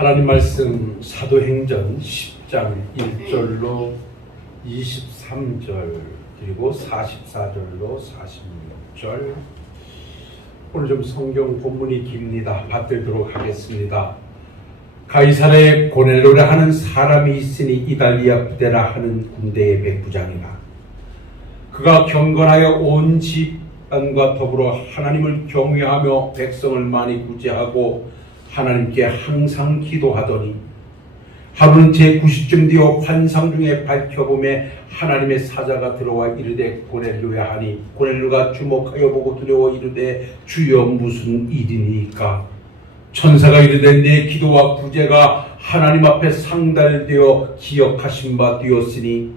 하나님 말씀 사도행전 10장 1절로 23절 그리고 44절로 46절. 오늘 좀 성경 본문이 깁니다. 받들도록 하겠습니다. 가이사랴에 고넬료라 하는 사람이 있으니 이달리아 부대라 하는 군대의 백부장이라. 그가 경건하여 온 집안과 더불어 하나님을 경외하며 백성을 많이 구제하고 하나님께 항상 기도하더니 하루는 제9시쯤 되어 환상 중에 밝혀보매 하나님의 사자가 들어와 이르되 고넬료야 하니 고넬료가 주목하여 보고 두려워 이르되 주여 무슨 일이니까? 천사가 이르되 내 기도와 구제가 하나님 앞에 상달되어 기억하신 바 되었으니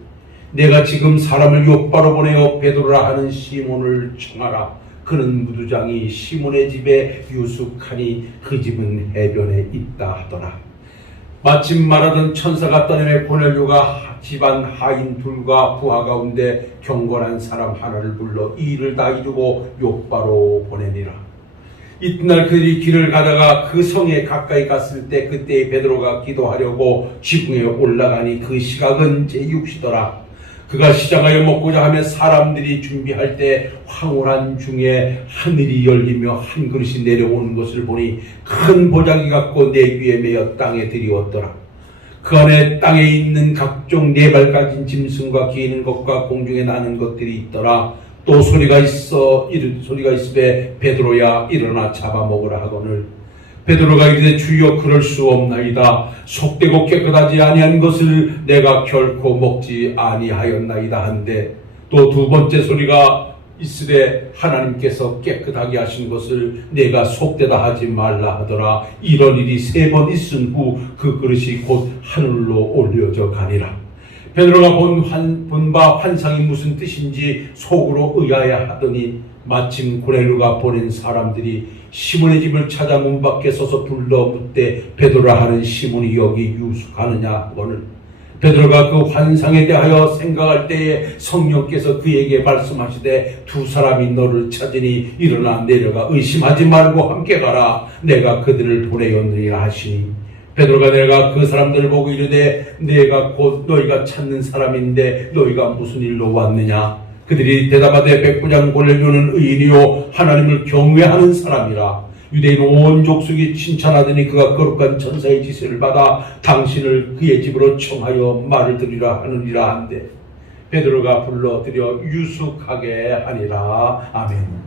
내가 지금 사람을 욥바로 보내어 베드로라 하는 시몬을 청하라. 그는 무두장이 시몬의 집에 유숙하니 그 집은 해변에 있다 하더라. 마침 말하던 천사가 떠내매 고넬료가 집안 하인 둘과 부하 가운데 경건한 사람 하나를 불러 이 일을 다 이루고 욥바로 보내니라. 이튿날 그들이 길을 가다가 그 성에 가까이 갔을 때 그때 베드로가 기도하려고 지붕에 올라가니 그 시각은 제6시더라. 그가 시장하여 먹고자 하며 사람들이 준비할 때 황홀한 중에 하늘이 열리며 한 그릇이 내려오는 것을 보니 큰 보자기 같고 네 귀에 매어 땅에 들이웠더라. 그 안에 땅에 있는 각종 네 발 가진 짐승과 기는 것과 공중에 나는 것들이 있더라. 또 소리가 있으되 베드로야 일어나 잡아먹으라 하거늘 베드로가 이르되 주여 그럴 수 없나이다. 속되고 깨끗하지 아니한 것을 내가 결코 먹지 아니하였나이다 한데 또 두 번째 소리가 있으되 하나님께서 깨끗하게 하신 것을 내가 속되다 하지 말라 하더라. 이런 일이 3번 있은 후 그 그릇이 곧 하늘로 올려져 가니라. 베드로가 본 바 환상이 무슨 뜻인지 속으로 의아해 하더니 마침 고넬료가 보낸 사람들이 시몬의 집을 찾아 문 밖에 서서 불러 묻되 베드로라 하는 시몬이 여기 유숙하느냐 하거늘 베드로가 그 환상에 대하여 생각할 때에 성령께서 그에게 말씀하시되 두 사람이 너를 찾으니 일어나 내려가 의심하지 말고 함께 가라. 내가 그들을 보내었느니라 하시니 베드로가 내려가 그 사람들을 보고 이르되 내가 곧 너희가 찾는 사람인데 너희가 무슨 일로 왔느냐? 그들이 대답하되 백부장 고넬료는 의인이요 하나님을 경외하는 사람이라. 유대인 온 족속이 칭찬하더니 그가 거룩한 천사의 지시를 받아 당신을 그의 집으로 청하여 말을 들으라 하느니라 한데 베드로가 불러들여 유숙하게 하니라. 아멘.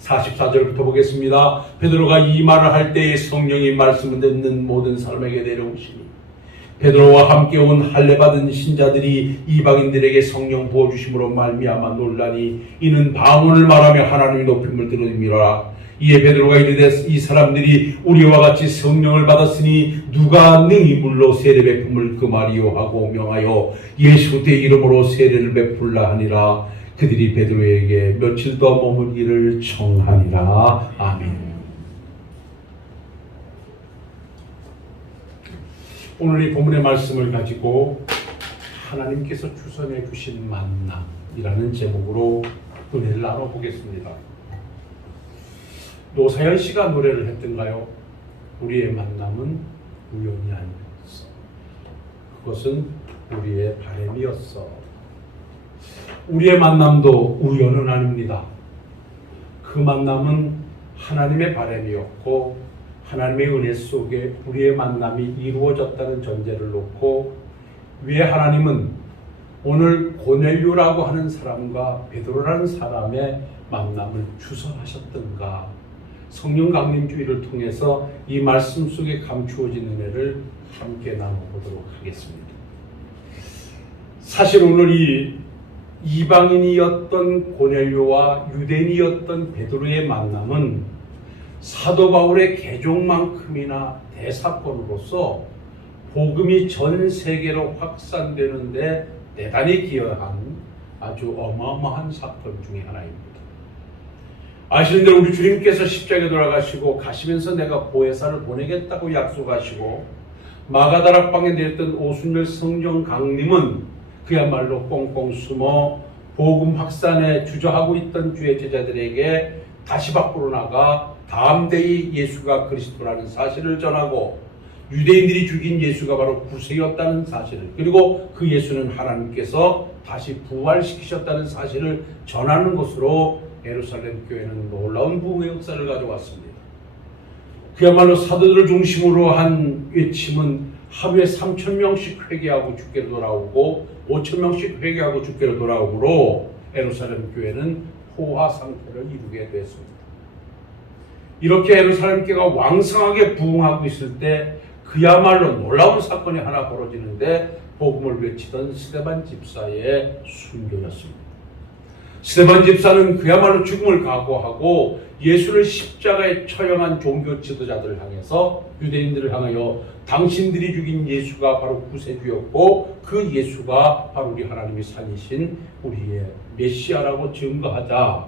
44절부터 보겠습니다. 베드로가 이 말을 할 때에 성령이 말씀을 듣는 모든 사람에게 내려오시니 베드로와 함께 온 할례받은 신자들이 이방인들에게 성령 부어주심으로 말미암아 놀라니 이는 방언을 말하며 하나님의 높임을 들으미라. 이에 베드로가 이르되 이 사람들이 우리와 같이 성령을 받았으니 누가 능히 물로 세례 베품을 금하리요 하고 명하여 예수 그리스도의 이름으로 세례를 베풀라 하니라. 그들이 베드로에게 며칠 더 머물기를 청하니라. 아멘. 오늘 이 본문의 말씀을 가지고 하나님께서 주선해 주신 만남이라는 제목으로 은혜를 나눠보겠습니다. 노사연 씨가 노래를 했던가요? 우리의 만남은 우연이 아니었어. 그것은 우리의 바람이었어. 우리의 만남도 우연은 아닙니다. 그 만남은 하나님의 바람이었고 하나님의 은혜 속에 우리의 만남이 이루어졌다는 전제를 놓고 왜 하나님은 오늘 고넬료라고 하는 사람과 베드로라는 사람의 만남을 주선하셨던가 성령 강림주의를 통해서 이 말씀 속에 감추어진 은혜를 함께 나눠보도록 하겠습니다. 사실 오늘 이 이방인이었던 고넬료와 유대인이었던 베드로의 만남은 사도 바울의 개종만큼이나 대사건으로서 복음이 전 세계로 확산되는데 대단히 기여한 아주 어마어마한 사건 중에 하나입니다. 아시는 대로 우리 주님께서 십자가에 돌아가시고 가시면서 내가 보혜사를 보내겠다고 약속하시고 마가다락방에 내렸던 오순절 성령 강림은 그야말로 꽁꽁 숨어 복음 확산에 주저하고 있던 주의 제자들에게 다시 밖으로 나가 담대히 예수가 그리스도라는 사실을 전하고 유대인들이 죽인 예수가 바로 구세였다는 사실을, 그리고 그 예수는 하나님께서 다시 부활시키셨다는 사실을 전하는 것으로 예루살렘 교회는 놀라운 부흥의 역사를 가져왔습니다. 그야말로 사도들을 중심으로 한 외침은 하루에 3,000명씩 회개하고 주께로 돌아오고 5,000명씩 회개하고 주께로 돌아오므로 예루살렘 교회는 포화 상태를 이루게 됐습니다. 이렇게 예루살렘 교회가 왕성하게 부흥하고 있을 때 그야말로 놀라운 사건이 하나 벌어지는데 복음을 외치던 스데반 집사의 순교였습니다. 스데반 집사는 그야말로 죽음을 각오하고 예수를 십자가에 처형한 종교 지도자들을 향해서, 유대인들을 향하여 당신들이 죽인 예수가 바로 구세주였고 그 예수가 바로 우리 하나님이 살리신 우리의 메시아라고 증거하자,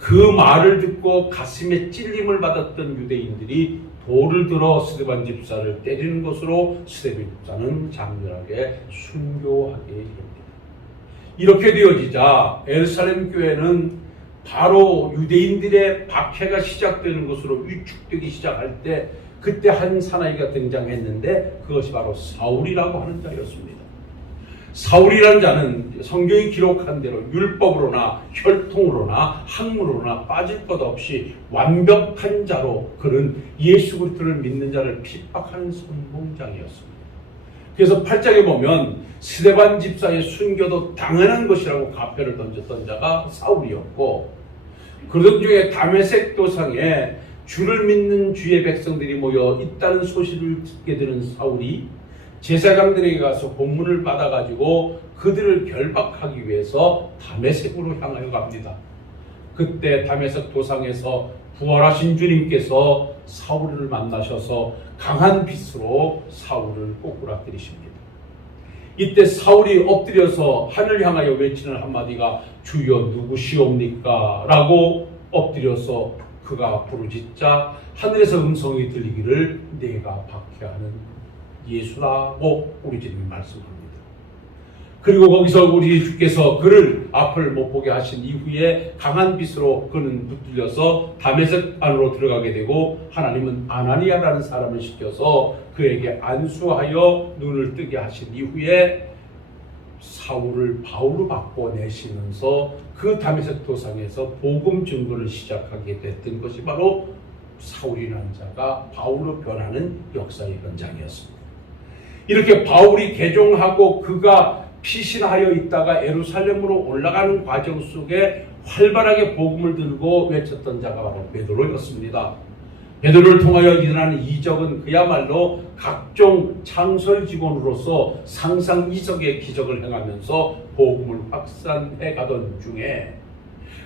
그 말을 듣고 가슴에 찔림을 받았던 유대인들이 돌을 들어 스데반 집사를 때리는 것으로 스데반 집사는 장렬하게 순교하게 됩니다. 이렇게 되어지자 예루살렘 교회는 바로 유대인들의 박해가 시작되는 것으로 위축되기 시작할 때 그때 한 사나이가 등장했는데 그것이 바로 사울이라고 하는 자였습니다. 사울이라는 자는 성경이 기록한 대로 율법으로나 혈통으로나 학문으로나 빠질 것 없이 완벽한 자로, 그는 예수 그리스도를 믿는 자를 핍박하는 선봉장이었습니다. 그래서 8장에 보면 스데반 집사의 순교도 당연한 것이라고 가표를 던졌던 자가 사울이었고, 그러던 중에 다메섹 도상에 주를 믿는 주의 백성들이 모여 있다는 소식을 듣게 되는 사울이 제사장들에게 가서 본문을 받아가지고 그들을 결박하기 위해서 다메섹으로 향하여 갑니다. 그때 다메섹 도상에서 부활하신 주님께서 사울을 만나셔서 강한 빛으로 사울을 꼬꾸라뜨리십니다. 이때 사울이 엎드려서 하늘 향하여 외치는 한마디가 주여 누구시옵니까? 라고 엎드려서 그가 부르짖자 하늘에서 음성이 들리기를 내가 박해하는 예수라고 우리 주님이 말씀합니다. 그리고 거기서 우리 주께서 그를 앞을 못 보게 하신 이후에 강한 빛으로 그는 붙들려서 다메섹 안으로 들어가게 되고, 하나님은 아나니아라는 사람을 시켜서 그에게 안수하여 눈을 뜨게 하신 이후에 사울을 바울로 바꿔내시면서 그 다메섹 도상에서 복음 증거를 시작하게 됐던 것이 바로 사울이라는 자가 바울로 변하는 역사의 현장이었습니다. 이렇게 바울이 개종하고 그가 피신하여 있다가 예루살렘으로 올라가는 과정 속에 활발하게 복음을 들고 외쳤던 자가 바로 베드로였습니다. 베드로를 통하여 일어나는 이적은 그야말로 각종 창설 직원으로서 상상이적의 기적을 행하면서 복음을 확산해 가던 중에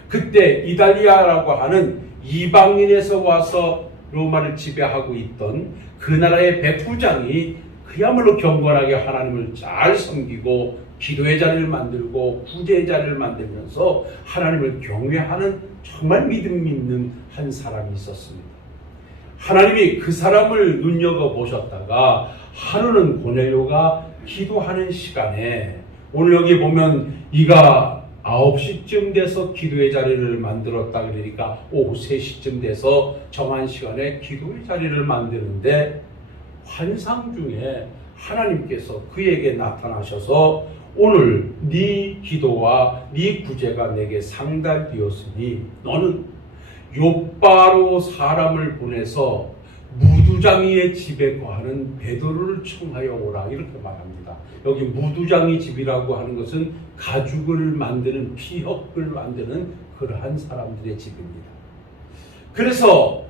그때 이달리아라고 하는 이방인에서 와서 로마를 지배하고 있던 그 나라의 백부장이 그야말로 경건하게 하나님을 잘 섬기고 기도의 자리를 만들고 구제의 자리를 만들면서 하나님을 경외하는 정말 믿음 있는 한 사람이 있었습니다. 하나님이 그 사람을 눈여겨보셨다가 하루는 고넬료가 기도하는 시간에, 오늘 여기 보면 이가 9시쯤 돼서 기도의 자리를 만들었다 그러니까 오후 3시쯤 돼서 정한 시간에 기도의 자리를 만드는데 환상 중에 하나님께서 그에게 나타나셔서 오늘 네 기도와 네 구제가 내게 상달되었으니 너는 욥바로 사람을 보내서 무두장이의 집에 거하는 베드로를 청하여 오라, 이렇게 말합니다. 여기 무두장이 집이라고 하는 것은 가죽을 만드는, 피혁을 만드는 그러한 사람들의 집입니다. 그래서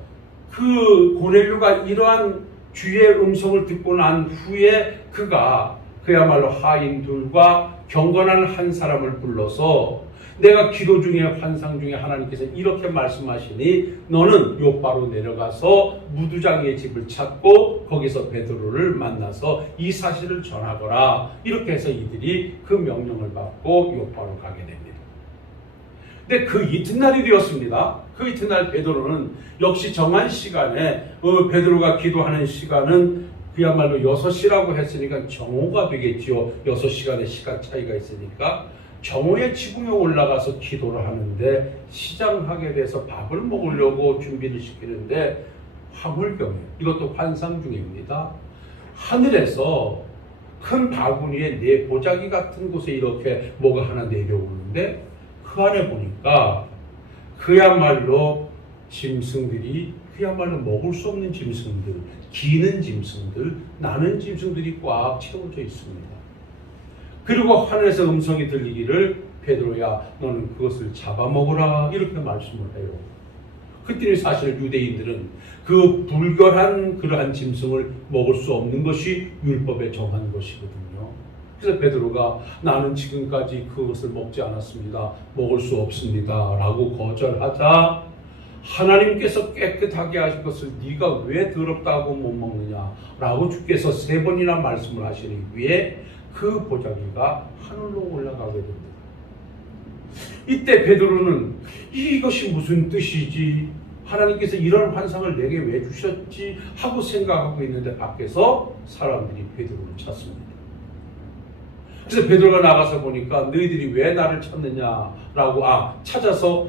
그 고넬료가 이러한 주의 음성을 듣고 난 후에 그가 그야말로 하인들과 경건한 한 사람을 불러서 내가 기도 중에 환상 중에 하나님께서 이렇게 말씀하시니 너는 욥바로 내려가서 무두장이의 집을 찾고 거기서 베드로를 만나서 이 사실을 전하거라, 이렇게 해서 이들이 그 명령을 받고 욥바로 가게 됩니다. 근데 그 이튿날이 되었습니다. 그 이튿날 베드로는 역시 정한 시간에 베드로가 기도하는 시간은 그야말로 6시라고 했으니까 정오가 되겠지요. 6시간의 시간 차이가 있으니까 정오의 지붕에 올라가서 기도를 하는데 시장하게 돼서 밥을 먹으려고 준비를 시키는데 화물경에, 이것도 환상 중입니다. 하늘에서 큰 바구니에 네 보자기 같은 곳에 이렇게 뭐가 하나 내려오는데 그 안에 보니까 그야말로 짐승들이 그야말로 먹을 수 없는 짐승들, 기는 짐승들, 나는 짐승들이 꽉 채워져 있습니다. 그리고 하늘에서 음성이 들리기를 베드로야 너는 그것을 잡아먹으라 이렇게 말씀을 해요. 그때 사실 유대인들은 그 불결한 그러한 짐승을 먹을 수 없는 것이 율법에 정한 것이거든요. 그래서 베드로가 나는 지금까지 그것을 먹지 않았습니다. 먹을 수 없습니다. 라고 거절하자 하나님께서 깨끗하게 하실 것을 네가 왜 더럽다고 못 먹느냐 라고 주께서 3번이나 말씀을 하시기 위해 그 보자기가 하늘로 올라가게 됩니다. 이때 베드로는 이것이 무슨 뜻이지? 하나님께서 이런 환상을 내게 왜 주셨지? 하고 생각하고 있는데 밖에서 사람들이 베드로를 찾습니다. 그래서 베드로가 나가서 보니까 너희들이 왜 나를 찾느냐라고 찾아서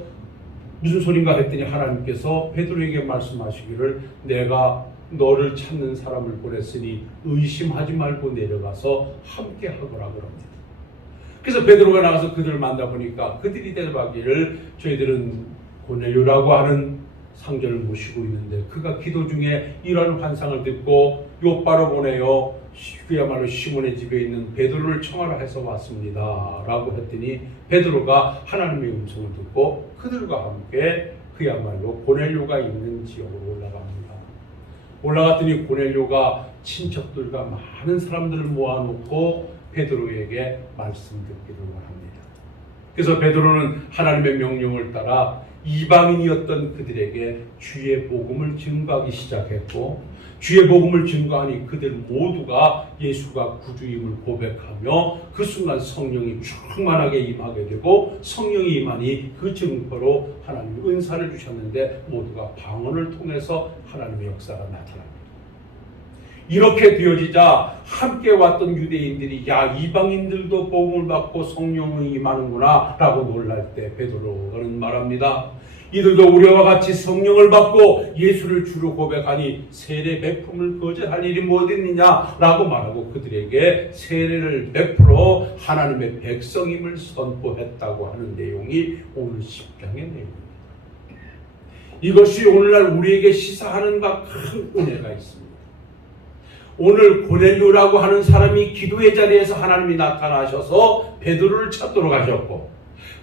무슨 소린가 했더니 하나님께서 베드로에게 말씀하시기를 내가 너를 찾는 사람을 보냈으니 의심하지 말고 내려가서 함께 하거라 그럽니다. 그래서 베드로가 나가서 그들을 만나보니까 그들이 대답하기를 저희들은 고넬료라고 하는 상전을 모시고 있는데 그가 기도 중에 이런 환상을 듣고 요바로 보내요. 그야말로 시몬의 집에 있는 베드로를 청하라 해서 왔습니다. 라고 했더니 베드로가 하나님의 음성을 듣고 그들과 함께 그야말로 고넬료가 있는 지역으로 올라갑니다. 올라갔더니 고넬료가 친척들과 많은 사람들을 모아놓고 베드로에게 말씀 듣기를 원합니다. 그래서 베드로는 하나님의 명령을 따라 이방인이었던 그들에게 주의 복음을 증거하기 시작했고 주의 복음을 증거하니 그들 모두가 예수가 구주임을 고백하며 그 순간 성령이 충만하게 임하게 되고 성령이 임하니 그 증거로 하나님의 은사를 주셨는데 모두가 방언을 통해서 하나님의 역사가 나타납니다. 이렇게 되어지자 함께 왔던 유대인들이 야 이방인들도 복음을 받고 성령이 임하는구나 라고 놀랄 때 베드로는 말합니다. 이들도 우리와 같이 성령을 받고 예수를 주로 고백하니 세례 베품을 거절할 일이 무엇이냐 라고 말하고 그들에게 세례를 베풀어 하나님의 백성임을 선포했다고 하는 내용이 오늘 10장의 내용입니다. 이것이 오늘날 우리에게 시사하는 바 큰 은혜가 있습니다. 오늘 고넬료라고 하는 사람이 기도의 자리에서 하나님이 나타나셔서 베드로를 찾도록 하셨고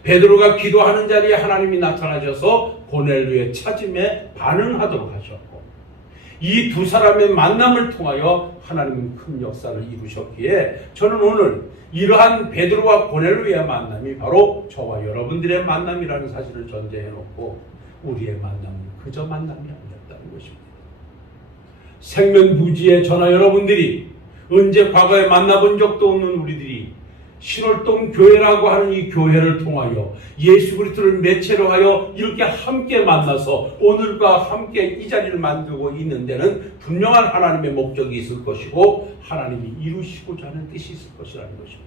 베드로가 기도하는 자리에 하나님이 나타나셔서 고넬료의 찾음에 반응하도록 하셨고 이 두 사람의 만남을 통하여 하나님은 큰 역사를 이루셨기에 저는 오늘 이러한 베드로와 고넬료의 만남이 바로 저와 여러분들의 만남이라는 사실을 전제해 놓고 우리의 만남은 그저 만남이 아니었다는 것입니다. 생면부지의 저나 여러분들이 언제 과거에 만나본 적도 없는 우리들이 신월동 교회라고 하는 이 교회를 통하여 예수 그리스도를 매체로 하여 이렇게 함께 만나서 오늘과 함께 이 자리를 만들고 있는 데는 분명한 하나님의 목적이 있을 것이고 하나님이 이루시고자 하는 뜻이 있을 것이라는 것입니다.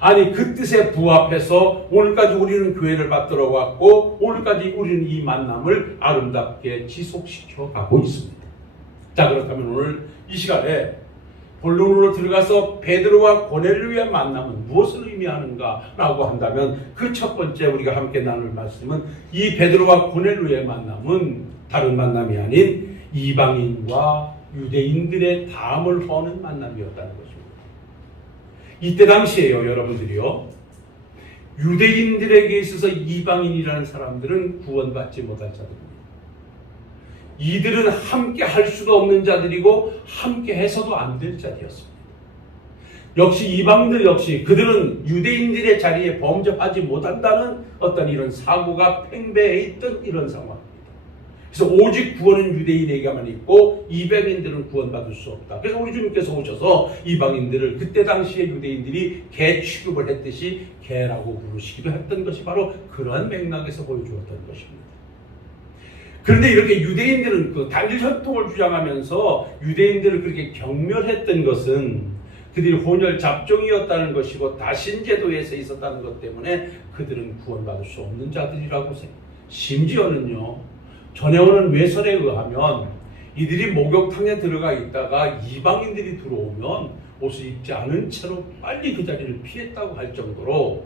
아니 그 뜻에 부합해서 오늘까지 우리는 교회를 받들어 왔고 오늘까지 우리는 이 만남을 아름답게 지속시켜 가고 있습니다. 자 그렇다면 오늘 이 시간에 본론으로 들어가서 베드로와 고넬료의 만남은 무엇을 의미하는가 라고 한다면 그 첫 번째 우리가 함께 나눌 말씀은 이 베드로와 고넬료의 만남은 다른 만남이 아닌 이방인과 유대인들의 담을 허는 만남이었다는 것입니다. 이때 당시에요 여러분들이요 유대인들에게 있어서 이방인이라는 사람들은 구원받지 못할 자들입니다. 이들은 함께 할 수도 없는 자들이고 함께 해서도 안 될 자리였습니다. 역시 이방인들 역시 그들은 유대인들의 자리에 범접하지 못한다는 어떤 이런 사고가 팽배해 있던 이런 상황입니다. 그래서 오직 구원은 유대인에게만 있고 이방인들은 구원받을 수 없다. 그래서 우리 주님께서 오셔서 이방인들을 그때 당시에 유대인들이 개 취급을 했듯이 개라고 부르시기도 했던 것이 바로 그러한 맥락에서 보여주었던 것입니다. 그런데 이렇게 유대인들은 그 단일 혈통을 주장하면서 유대인들을 그렇게 경멸했던 것은 그들이 혼혈 잡종이었다는 것이고 다신제도에서 있었다는 것 때문에 그들은 구원받을 수 없는 자들이라고 심지어는요 전해오는 외설에 의하면 이들이 목욕탕에 들어가 있다가 이방인들이 들어오면 옷을 입지 않은 채로 빨리 그 자리를 피했다고 할 정도로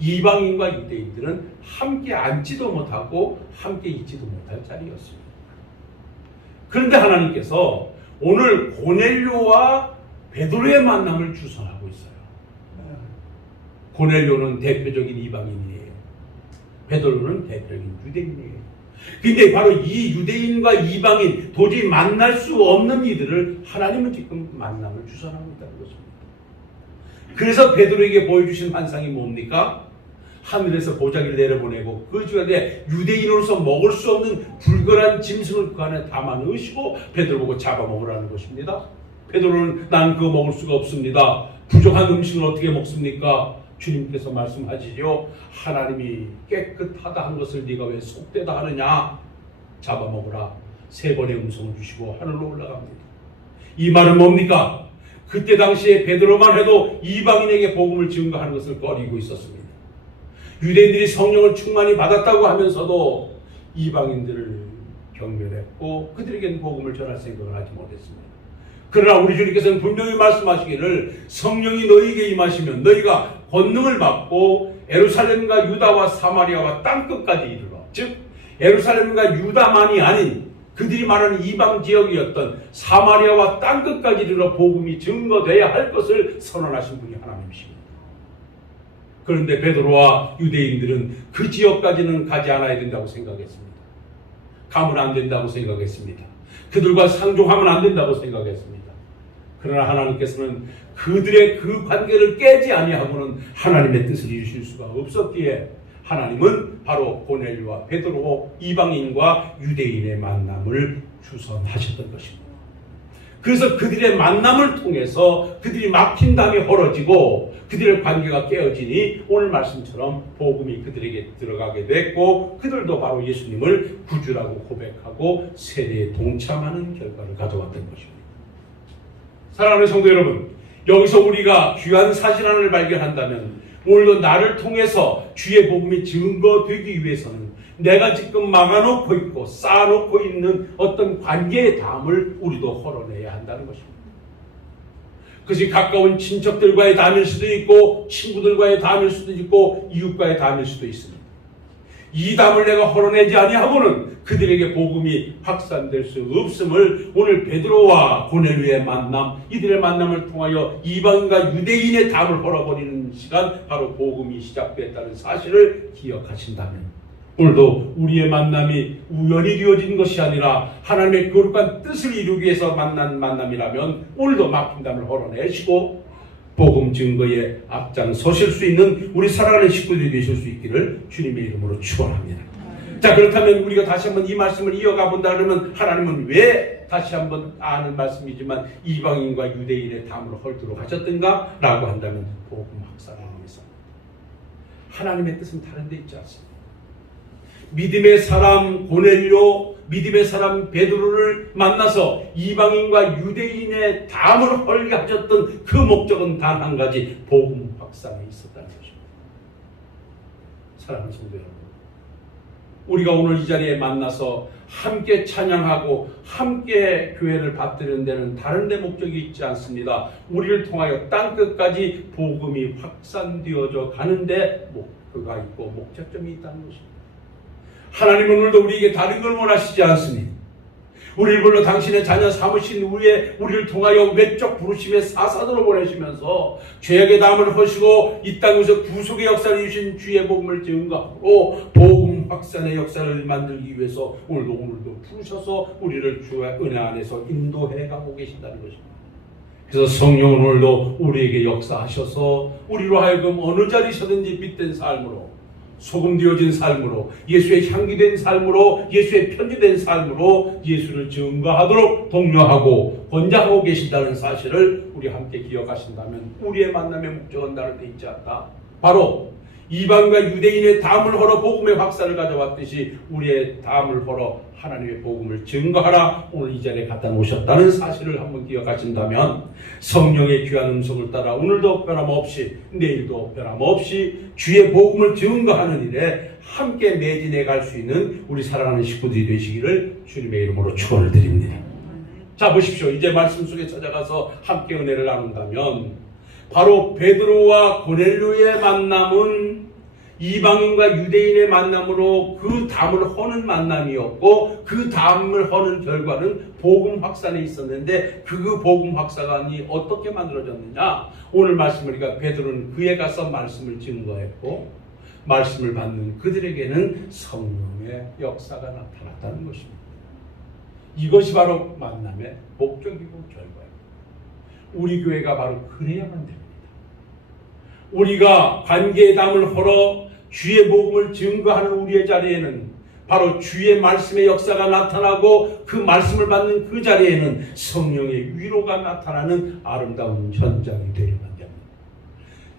이방인과 유대인들은 함께 앉지도 못하고 함께 있지도 못할 자리였습니다. 그런데 하나님께서 오늘 고넬료와 베드로의 만남을 주선하고 있어요. 고넬료는 대표적인 이방인이에요. 베드로는 대표적인 유대인이에요. 근데 바로 이 유대인과 이방인, 도저히 만날 수 없는 이들을 하나님은 지금 만남을 주선하고 있다는 것입니다. 그래서 베드로에게 보여주신 환상이 뭡니까? 하늘에서 보자기를 내려보내고 그 주간에 유대인으로서 먹을 수 없는 불결한 짐승을 그 안에 담아 넣으시고 베드로 보고 잡아먹으라는 것입니다. 베드로는 난 그거 먹을 수가 없습니다. 부족한 음식을 어떻게 먹습니까? 주님께서 말씀하시죠. 하나님이 깨끗하다 한 것을 네가 왜 속되다 하느냐? 잡아먹으라. 3번의 음성을 주시고 하늘로 올라갑니다. 이 말은 뭡니까? 그때 당시에 베드로만 해도 이방인에게 복음을 증거하는 것을 꺼리고 있었습니다. 유대인들이 성령을 충만히 받았다고 하면서도 이방인들을 경멸했고 그들에게는 복음을 전할 생각을 하지 못했습니다. 그러나 우리 주님께서는 분명히 말씀하시기를 성령이 너희에게 임하시면 너희가 권능을 받고 예루살렘과 유다와 사마리아와 땅끝까지 이르러, 즉 예루살렘과 유다만이 아닌 그들이 말하는 이방 지역이었던 사마리아와 땅끝까지 이르러 복음이 증거되어야 할 것을 선언하신 분이 하나님이십니다. 그런데 베드로와 유대인들은 그 지역까지는 가지 않아야 된다고 생각했습니다. 가면 안 된다고 생각했습니다. 그들과 상종하면 안 된다고 생각했습니다. 그러나 하나님께서는 그들의 그 관계를 깨지 아니하고는 하나님의 뜻을 이루실 수가 없었기에 하나님은 바로 고넬료와 베드로, 이방인과 유대인의 만남을 주선하셨던 것입니다. 그래서 그들의 만남을 통해서 그들이 막힌 담이 헐어지고 그들의 관계가 깨어지니 오늘 말씀처럼 복음이 그들에게 들어가게 됐고 그들도 바로 예수님을 구주라고 고백하고 세례에 동참하는 결과를 가져왔던 것입니다. 사랑하는 성도 여러분, 여기서 우리가 귀한 사실 하나를 발견한다면 오늘도 나를 통해서 주의 복음이 증거되기 위해서는 내가 지금 막아놓고 있고 쌓아놓고 있는 어떤 관계의 담을 우리도 헐어내야 한다는 것입니다. 그것이 가까운 친척들과의 담일 수도 있고 친구들과의 담일 수도 있고 이웃과의 담일 수도 있습니다. 이 담을 내가 헐어내지 아니하고는 그들에게 복음이 확산될 수 없음을 오늘 베드로와 고넬료의 만남, 이들의 만남을 통하여 이방인과 유대인의 담을 헐어버리는 시간, 바로 복음이 시작됐다는 사실을 기억하신다면 오늘도 우리의 만남이 우연히 이루어진 것이 아니라 하나님의 거룩한 뜻을 이루기 위해서 만난 만남이라면 오늘도 막힌 담을 헐어내시고 복음 증거에 앞장서실 수 있는 우리 사랑하는 식구들이 되실 수 있기를 주님의 이름으로 축원합니다. 자, 그렇다면 우리가 다시 한번 이 말씀을 이어가 본다 그러면 하나님은 왜 다시 한번 아는 말씀이지만 이방인과 유대인의 담을 헐도록 하셨던가? 라고 한다면 복음 확산을 위해서. 하나님의 뜻은 다른 데 있지 않습니다. 믿음의 사람 고넬료, 믿음의 사람 베드로를 만나서 이방인과 유대인의 담을 헐게 하셨던 그 목적은 단 한 가지, 복음 확산에 있었다는 것입니다. 사랑하는 성도 여러분, 우리가 오늘 이 자리에 만나서 함께 찬양하고 함께 교회를 받드는 데는 다른 데 목적이 있지 않습니다. 우리를 통하여 땅끝까지 복음이 확산되어져 가는데 목표가 있고 목적점이 있다는 것입니다. 하나님은 오늘도 우리에게 다른 걸 원하시지 않습니다. 우리를 불러 당신의 자녀 삼으신 후에 우리를 통하여 외적 부르심의 사사도로 보내시면서 죄악의 담을 허시고 이 땅에서 구속의 역사를 이루신 주의 복음을 증거하고 복음 확산의 역사를 만들기 위해서 오늘도 부르셔서 우리를 주의 은혜 안에서 인도해 가고 계신다는 것입니다. 그래서 성령은 오늘도 우리에게 역사하셔서 우리로 하여금 어느 자리서든지 빛된 삶으로, 소금 되어진 삶으로, 예수의 향기된 삶으로, 예수의 편지된 삶으로 예수를 증거하도록 독려하고 권장하고 계신다는 사실을 우리 함께 기억하신다면 우리의 만남의 목적은 다른 데 있지 않다. 바로 이방과 유대인의 담을 헐어 복음의 확산을 가져왔듯이 우리의 담을 헐어 하나님의 복음을 증거하라 오늘 이 자리에 갖다 놓으셨다는 사실을 한번 기억하신다면 성령의 귀한 음성을 따라 오늘도 변함없이 내일도 변함없이 주의 복음을 증거하는 일에 함께 매진해 갈 수 있는 우리 사랑하는 식구들이 되시기를 주님의 이름으로 축원을 드립니다. 자, 보십시오. 이제 말씀 속에 찾아가서 함께 은혜를 나눈다면 바로 베드로와 고넬료의 만남은 이방인과 유대인의 만남으로 그 담을 허는 만남이었고, 그 담을 허는 결과는 복음 확산에 있었는데, 그 복음 확산이 어떻게 만들어졌느냐? 오늘 말씀을 우리가 베드로는 그에 가서 말씀을 증거했고, 말씀을 받는 그들에게는 성령의 역사가 나타났다는 것입니다. 이것이 바로 만남의 목적이고 결과입니다. 우리 교회가 바로 그래야만 됩니다. 우리가 관계의 담을 헐어 주의 복음을 증거하는 우리의 자리에는 바로 주의 말씀의 역사가 나타나고, 그 말씀을 받는 그 자리에는 성령의 위로가 나타나는 아름다운 현장이 되려만 됩니다.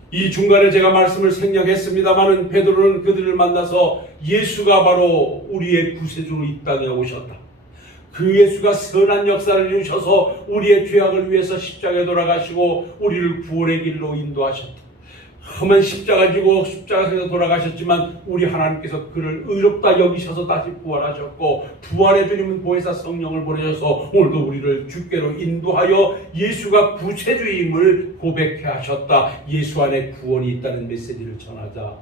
이 중간에 제가 말씀을 생략했습니다마는 베드로는 그들을 만나서 예수가 바로 우리의 구세주로 이 땅에 오셨다, 그 예수가 선한 역사를 이루셔서 우리의 죄악을 위해서 십자가에 돌아가시고 우리를 구원의 길로 인도하셨다, 험한 십자가 지고 십자가에서 돌아가셨지만 우리 하나님께서 그를 의롭다 여기셔서 다시 부활하셨고, 부활의 주님은 보혜사 성령을 보내셔서 오늘도 우리를 주께로 인도하여 예수가 구세주임을 고백해 하셨다, 예수 안에 구원이 있다는 메시지를 전하자,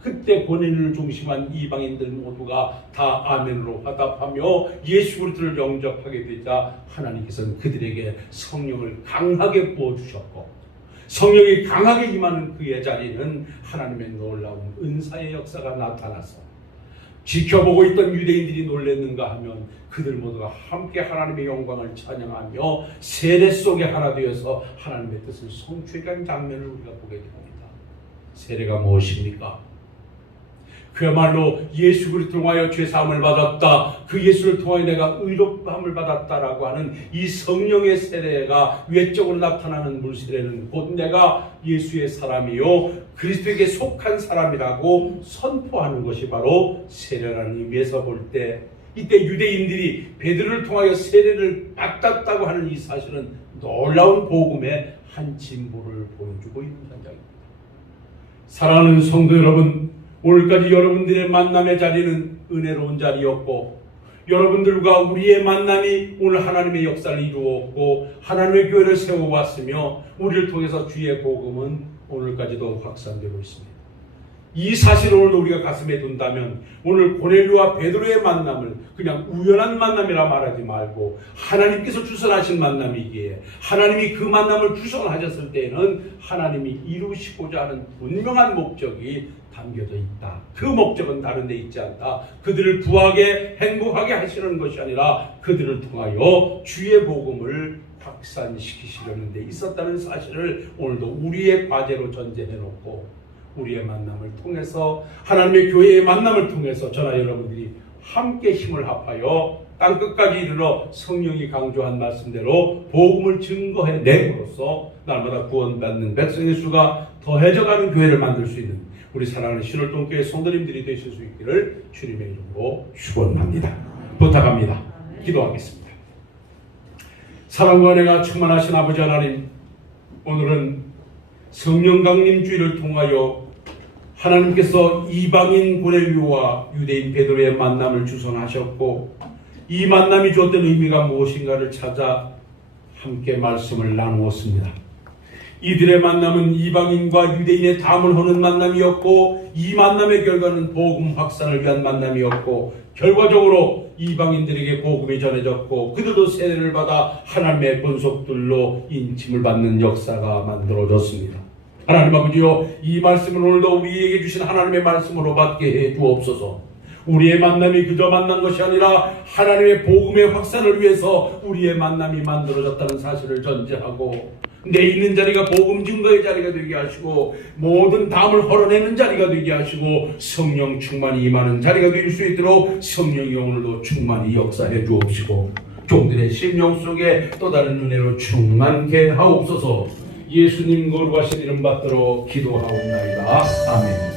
그때 고넬료를 중심한 이방인들 모두가 다 아멘으로 화답하며 예수 그리스도를 영접하게 되자 하나님께서는 그들에게 성령을 강하게 부어주셨고, 성령이 강하게 임하는 그의 자리는 하나님의 놀라운 은사의 역사가 나타나서 지켜보고 있던 유대인들이 놀랐는가 하면 그들 모두가 함께 하나님의 영광을 찬양하며 세례 속에 하나 되어서 하나님의 뜻을 성취하는 장면을 우리가 보게 됩니다. 세례가 무엇입니까? 그야말로 예수 그리스도를 통하여 죄사함을 받았다, 그 예수를 통하여 내가 의롭다함을 받았다라고 하는 이 성령의 세례가 외적으로 나타나는 물세례는 곧 내가 예수의 사람이요 그리스도에게 속한 사람이라고 선포하는 것이 바로 세례라는 의미에서 볼 때, 이때 유대인들이 베드로를 통하여 세례를 받았다고 하는 이 사실은 놀라운 복음의 한 진보를 보여주고 있는 현장입니다. 사랑하는 성도 여러분, 오늘까지 여러분들의 만남의 자리는 은혜로운 자리였고, 여러분들과 우리의 만남이 오늘 하나님의 역사를 이루었고 하나님의 교회를 세워왔으며, 우리를 통해서 주의 복음은 오늘까지도 확산되고 있습니다. 이 사실을 오늘도 우리가 가슴에 둔다면 오늘 고넬료와 베드로의 만남을 그냥 우연한 만남이라 말하지 말고 하나님께서 주선하신 만남이기에, 하나님이 그 만남을 주선하셨을 때에는 하나님이 이루시고자 하는 분명한 목적이 담겨져 있다. 그 목적은 다른 데 있지 않다. 그들을 부하게 행복하게 하시는 것이 아니라 그들을 통하여 주의 복음을 확산시키시려는 데 있었다는 사실을 오늘도 우리의 과제로 전제해놓고, 우리의 만남을 통해서 하나님의 교회의 만남을 통해서 저나 여러분들이 함께 힘을 합하여 땅끝까지 이르러 성령이 강조한 말씀대로 복음을 증거해내므로써 날마다 구원받는 백성의 수가 더해져가는 교회를 만들 수 있는 우리 사랑하는 신월동교회 성도님들이 되실 수 있기를 주님의 이름으로 축원합니다. 부탁합니다. 기도하겠습니다. 사랑과 은혜가 충만하신 아버지 하나님, 오늘은 성령 강림 주일을 통하여 하나님께서 이방인 고넬료와 유대인 베드로의 만남을 주선하셨고, 이 만남이 주었던 의미가 무엇인가를 찾아 함께 말씀을 나누었습니다. 이들의 만남은 이방인과 유대인의 담을 허는 만남이었고, 이 만남의 결과는 복음 확산을 위한 만남이었고, 결과적으로 이방인들에게 복음이 전해졌고 그들도 세례를 받아 하나님의 권속들로 인침을 받는 역사가 만들어졌습니다. 하나님 아버지요, 이 말씀을 오늘도 우리에게 주신 하나님의 말씀으로 받게 해 주옵소서. 우리의 만남이 그저 만난 것이 아니라 하나님의 복음의 확산을 위해서 우리의 만남이 만들어졌다는 사실을 전제하고, 내 있는 자리가 복음 증거의 자리가 되게 하시고 모든 담을 헐어내는 자리가 되게 하시고 성령 충만히 임하는 자리가 될 수 있도록 성령이 오늘도 충만히 역사해 주옵시고, 종들의 심령 속에 또 다른 은혜로 충만케 하옵소서. 예수님 거룩하신 이름 받들어 기도하옵나이다. 아멘.